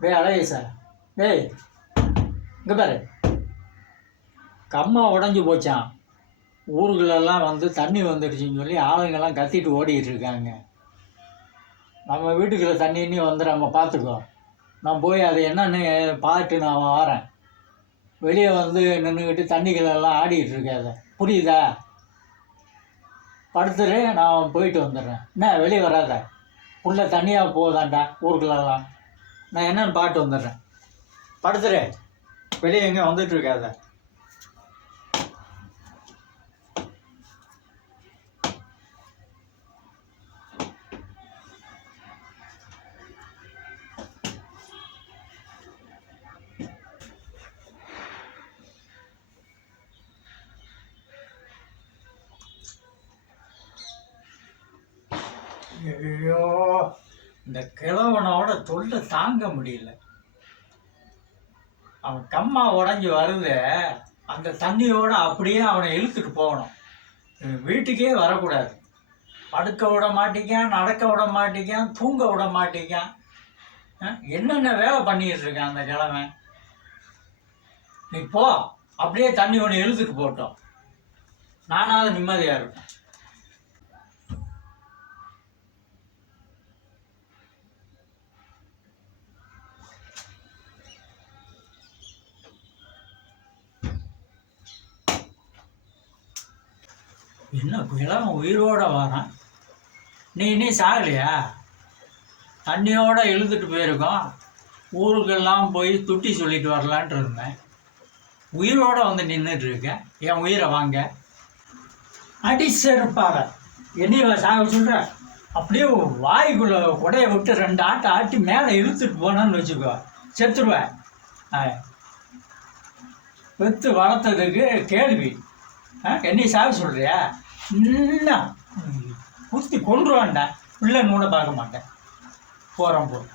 டேய் அழகேசா டேய் இங்கே பாரு. கம்மா உடஞ்சி போச்சான் ஊருக்குள்ளெல்லாம் வந்து தண்ணி வந்துடுச்சுன்னு சொல்லி ஆளுங்கெல்லாம் கத்திட்டு ஓடிக்கிட்டு இருக்காங்க. நம்ம வீட்டுக்குள்ள தண்ணி வந்து வந்துடாம பார்த்துக்கோ நான் போய் அது என்னன்னு பார்த்துட்டு நான் வரேன். வெளியே வந்து நின்றுக்கிட்டு தண்ணிகளெல்லாம் ஆடிக்கிட்டு இருக்காத. புரியுதா? படுத்துரு நான் போயிட்டு வந்துடுறேன். என்ன வெளியே வராத? உள்ள தனியாக போதாண்டா ஊருக்குள்ளெல்லாம் நான் என்னன்னு பாட்டு வந்துடுறேன். படுத்துரு. வெளியே எங்கேயும் வந்துட்டு இருக்காத. Yeah. இந்த கிழவனோட தொல்லை தாங்க முடியல. அவன் கம்மா உடஞ்சி வருது. அந்த தண்ணியோட அப்படியே அவனை இழுத்துட்டு போகணும். வீட்டுக்கே வரக்கூடாது. படுக்க விட மாட்டேங்கான் நடக்க விட மாட்டேங்கான் தூங்க விட மாட்டேங்கான் என்னென்ன வேலை பண்ணிக்கிட்டு இருக்கான் அந்த கிழமை நீ போ அப்படியே தண்ணி ஒன்று இழுத்துட்டு போட்டோம். நானாவது நிம்மதியாக இருப்பேன். என்ன கிழவன் உயிரோட வரான். நீ நீ சாகலையா? தண்ணியோட இழுத்துட்டு போயிருக்கோம். ஊருக்கெல்லாம் போய் துட்டி சொல்லிட்டு வரலான்ட்டு இருந்தேன். உயிரோட வந்து நின்றுட்டு இருக்கேன் என் உயிரை வாங்க. அடி செருப்பாக என்னைய சாக சொல்கிற அப்படியே வாய்க்குள்ள குடையை விட்டு ரெண்டு ஆட்டை ஆட்டி மேலே இழுத்துட்டு போனான்னு வச்சுக்கோ. செத்துருவேன் ஆ. பெத்து வளர்த்ததுக்கு கேள்வி. ஆ என்னை சாக சொல்கிறியா இன்னும் குத்தி கொண்டுருவான்டா பிள்ளைன்னு கூட பார்க்க மாட்டேன். போகிறோம் போகிறோம்